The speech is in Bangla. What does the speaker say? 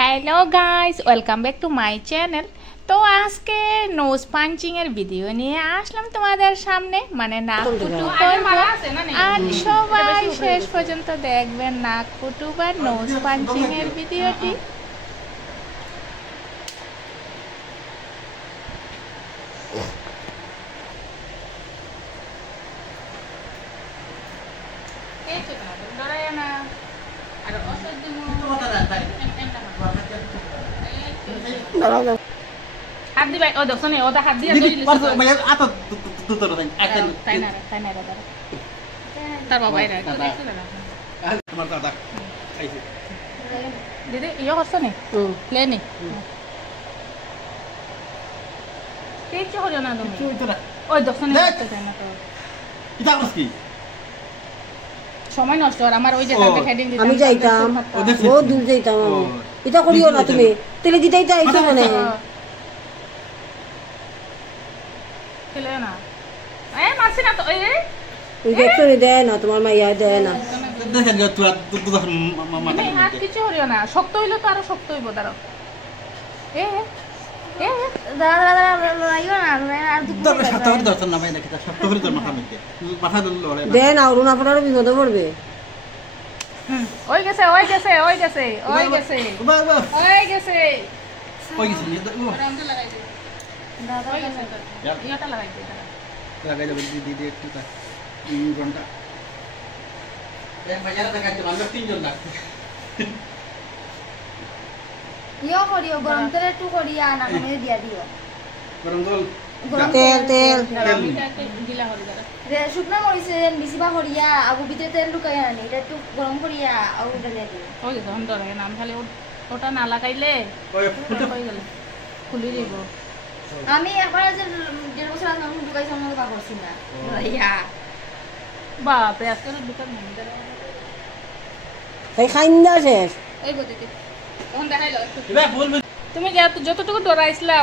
Hello guys, welcome back to my channel. তো আজকে নোজ পাঞ্চিং এর ভিডিও নিয়ে আসলাম তোমাদের সামনে, মানে নাক ফুটু করব। আর সবাই শেষ পর্যন্ত দেখবেন নাক ফুটু বা নোজ পাঞ্চিং এর ভিডিওটি। হাত দিবা ও দেখছ নি ওটা হাত দিয়ে ধরে লিছ মানে আত দুতর তাই না দাদা তার বাবা এরা তোমার দাদা খাইছে দিদি ইয়া করছ নি লে নি কিছু হলো না তুমি ওই দেখছ নি তাই না তো এটা কি সময় নষ্ট আর আমার ওই যে তাকে হেডিং দিতাম আমি যাইতাম ও দূর যাইতাম এটা করিও না তুমি তেলে দিতেই যাইছো মানে খেলে না এ মাসি না তো এই ওই দেখছো রে দেয় না তোমার মাইয়া দেয় না দেখেন যে তুই দুধ মামা এই হাত কিছু হরিও না, শক্ত হইলো তো আরো শক্ত হইব দাঁড়াও। এ এ দাদা লাইও না আর দরকার সাতটা দর্শন না ভাই দেখি সাতটা করে তোর মাথা মিটে মাথা লড়ে না দেয় না অরুণা পড়ার বিপদে পড়বে ওই গেছে ওই গেছে ওই গেছে ওই গেছে বাহ বাহ ওই গেছে ওই গেছে রামটা লাগাই দে দাদা ওই গেছে ইয়াটা লাগাই দে লাগাই দেব দিদি একটু তা 3 ঘন্টা এ বাজারে দেখাচ্ছি আমরা তিনজন না ইও করিও গরম তেল একটু করিয়া না মানে দিয়া দিও গরম জল তেল গিলা হরি দাদা রে শুকনা মরিছে বিসিবা করিয়া আগু ভিতরে তেল ঢুকাইয়া আনি এটা একটু গরম করিয়া আগু ঢালিয়া দিও ওই গেছে হন ধরে নাম খালি ওটা না লাগাইলে ওই হয়ে গেল খুলি দিব। আমি একবার যে 1.5 বছর আগে আমি ঢুকাইছি আমি কা করছি না ইয়া বাপরে আজকাল দোকান নেই দাদা তাই খাইন্দা শেষ এই গো দিদি তখন দেখাইলো এবার বলবে তুমি যতটুকু ডরাইছিলা